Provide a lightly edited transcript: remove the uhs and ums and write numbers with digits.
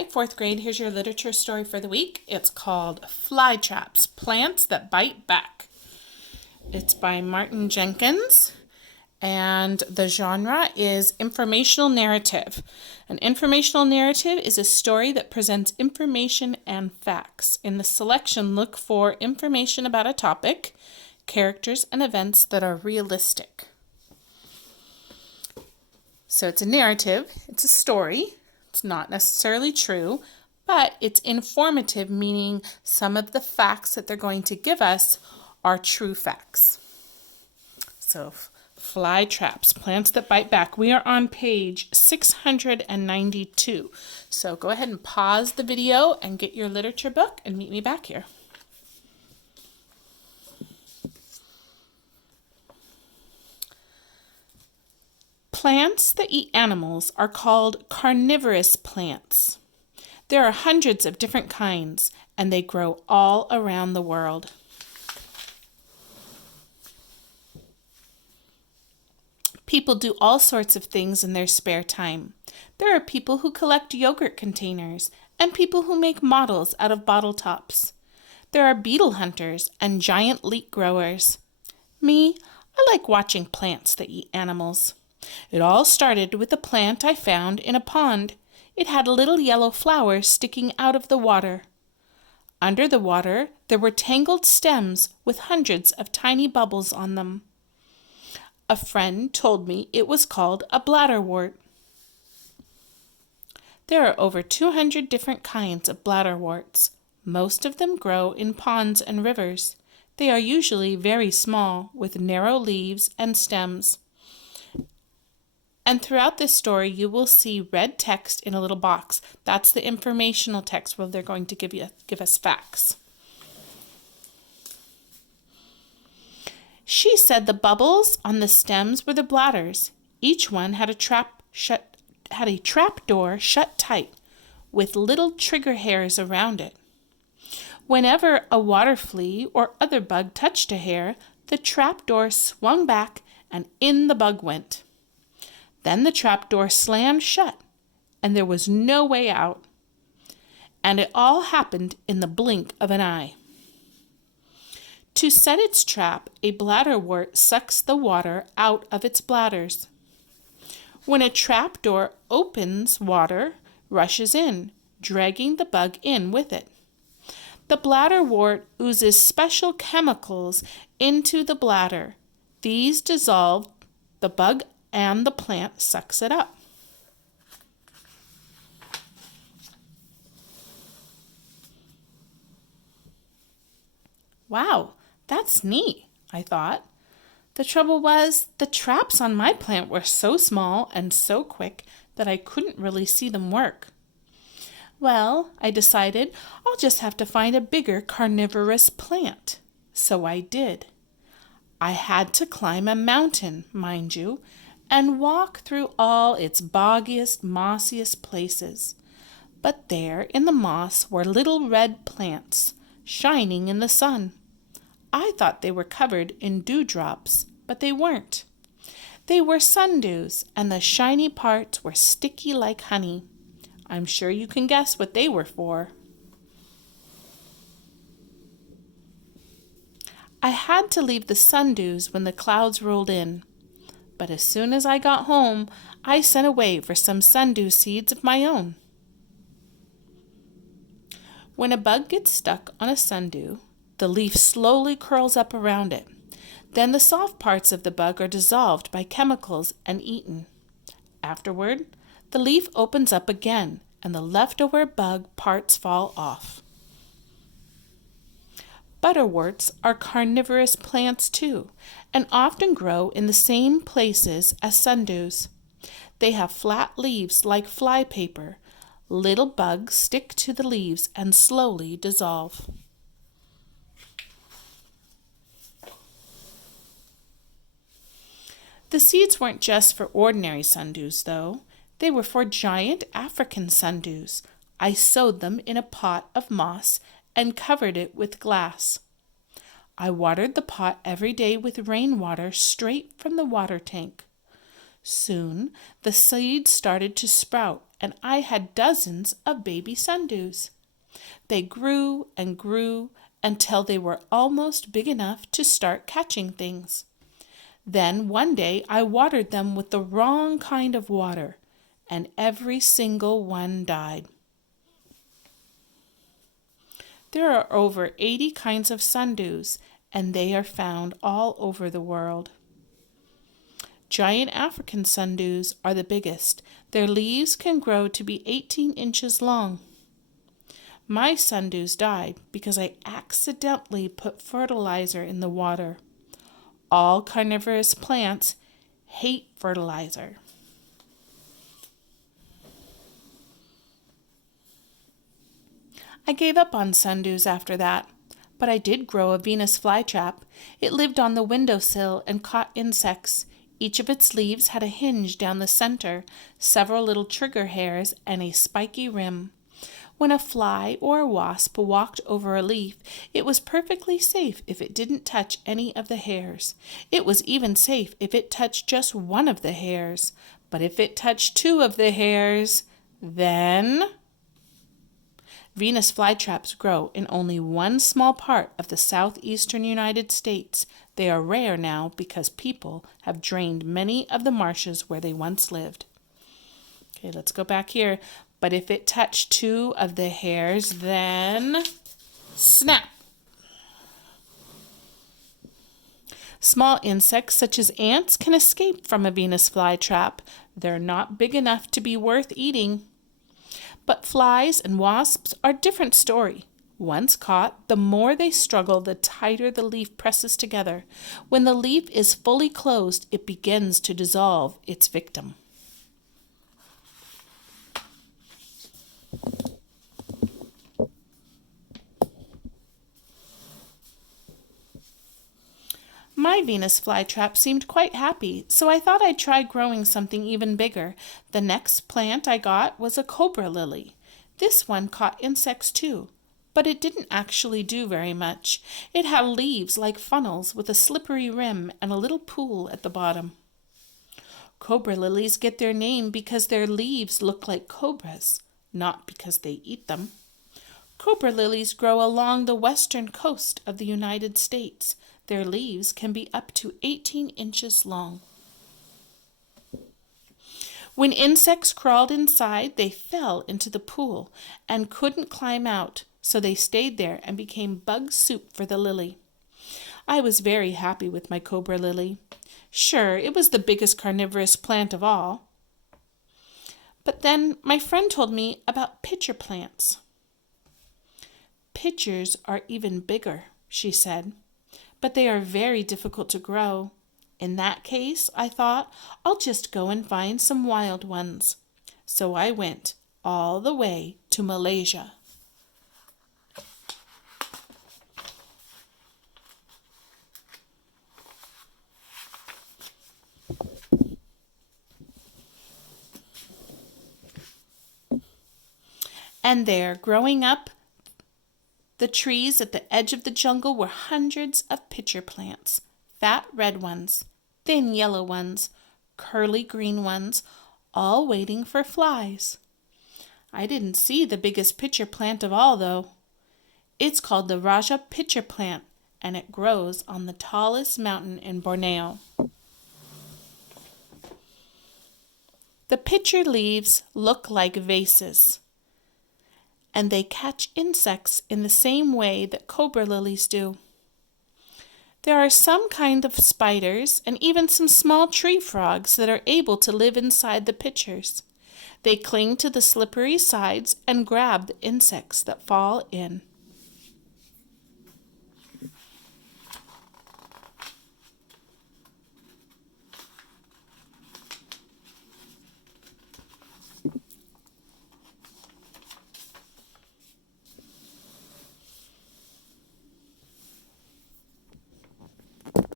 Hi, fourth grade. Here's your literature story for the week. It's called Fly Traps, Plants That Bite Back. It's by Martin Jenkins, and the genre is informational narrative. An informational narrative is a story that presents information and facts. In the selection, look for information about a topic, characters, and events that are realistic. So it's a narrative, it's a story. It's not necessarily true, but it's informative, meaning some of the facts that they're going to give us are true facts. So, Fly Traps, Plants That Bite Back. We are on page 692. So go ahead and pause the video and get your literature book and meet me back here. Plants that eat animals are called carnivorous plants. There are hundreds of different kinds, and they grow all around the world. People do all sorts of things in their spare time. There are people who collect yogurt containers and people who make models out of bottle tops. There are beetle hunters and giant leek growers. Me, I like watching plants that eat animals. It all started with a plant I found in a pond. It had little yellow flowers sticking out of the water. Under the water, there were tangled stems with hundreds of tiny bubbles on them. A friend told me it was called a bladderwort. There are over 200 different kinds of bladderworts. Most of them grow in ponds and rivers. They are usually very small, with narrow leaves and stems. And throughout this story, you will see red text in a little box. That's the informational text where they're going to give us facts. She said the bubbles on the stems were the bladders. Each one had a trap door shut tight with little trigger hairs around it. Whenever a water flea or other bug touched a hair, the trap door swung back and in the bug went. Then the trapdoor slammed shut, and there was no way out. And it all happened in the blink of an eye. To set its trap, a bladderwort sucks the water out of its bladders. When a trapdoor opens, water rushes in, dragging the bug in with it. The bladderwort oozes special chemicals into the bladder. These dissolve the bug and the plant sucks it up. Wow, that's neat, I thought. The trouble was, the traps on my plant were so small and so quick that I couldn't really see them work. Well, I decided I'll just have to find a bigger carnivorous plant. So I did. I had to climb a mountain, mind you, and walk through all its boggiest, mossiest places. But there in the moss were little red plants, shining in the sun. I thought they were covered in dewdrops, but they weren't. They were sundews, and the shiny parts were sticky like honey. I'm sure you can guess what they were for. I had to leave the sundews when the clouds rolled in. But as soon as I got home, I sent away for some sundew seeds of my own. When a bug gets stuck on a sundew, the leaf slowly curls up around it. Then the soft parts of the bug are dissolved by chemicals and eaten. Afterward, the leaf opens up again, and the leftover bug parts fall off. Butterworts are carnivorous plants too, and often grow in the same places as sundews. They have flat leaves like fly paper. Little bugs stick to the leaves and slowly dissolve. The seeds weren't just for ordinary sundews, though. They were for giant African sundews. I sowed them in a pot of moss and covered it with glass. I watered the pot every day with rainwater straight from the water tank. Soon the seeds started to sprout and I had dozens of baby sundews. They grew and grew until they were almost big enough to start catching things. Then one day I watered them with the wrong kind of water, and every single one died. There are over 80 kinds of sundews, and they are found all over the world. Giant African sundews are the biggest. Their leaves can grow to be 18 inches long. My sundews died because I accidentally put fertilizer in the water. All carnivorous plants hate fertilizer. I gave up on sundews after that, but I did grow a Venus flytrap. It lived on the windowsill and caught insects. Each of its leaves had a hinge down the center, several little trigger hairs, and a spiky rim. When a fly or a wasp walked over a leaf, it was perfectly safe if it didn't touch any of the hairs. It was even safe if it touched just one of the hairs. But if it touched two of the hairs, then... Venus flytraps grow in only one small part of the southeastern United States. They are rare now because people have drained many of the marshes where they once lived. Okay, let's go back here. But if it touched two of the hairs, then snap. Small insects such as ants can escape from a Venus flytrap. They're not big enough to be worth eating. But flies and wasps are a different story. Once caught, the more they struggle, the tighter the leaf presses together. When the leaf is fully closed, it begins to dissolve its victim. My Venus flytrap seemed quite happy, so I thought I'd try growing something even bigger. The next plant I got was a cobra lily. This one caught insects too, but it didn't actually do very much. It had leaves like funnels with a slippery rim and a little pool at the bottom. Cobra lilies get their name because their leaves look like cobras, not because they eat them. Cobra lilies grow along the western coast of the United States. Their leaves can be up to 18 inches long. When insects crawled inside, they fell into the pool and couldn't climb out, so they stayed there and became bug soup for the lily. I was very happy with my cobra lily. Sure, it was the biggest carnivorous plant of all. But then my friend told me about pitcher plants. Pitchers are even bigger, she said, but they are very difficult to grow. In that case, I thought, I'll just go and find some wild ones. So I went all the way to Malaysia. And there, growing up, the trees at the edge of the jungle were hundreds of pitcher plants, fat red ones, thin yellow ones, curly green ones, all waiting for flies. I didn't see the biggest pitcher plant of all, though. It's called the Raja pitcher plant, and it grows on the tallest mountain in Borneo. The pitcher leaves look like vases, and they catch insects in the same way that cobra lilies do. There are some kind of spiders and even some small tree frogs that are able to live inside the pitchers. They cling to the slippery sides and grab the insects that fall in.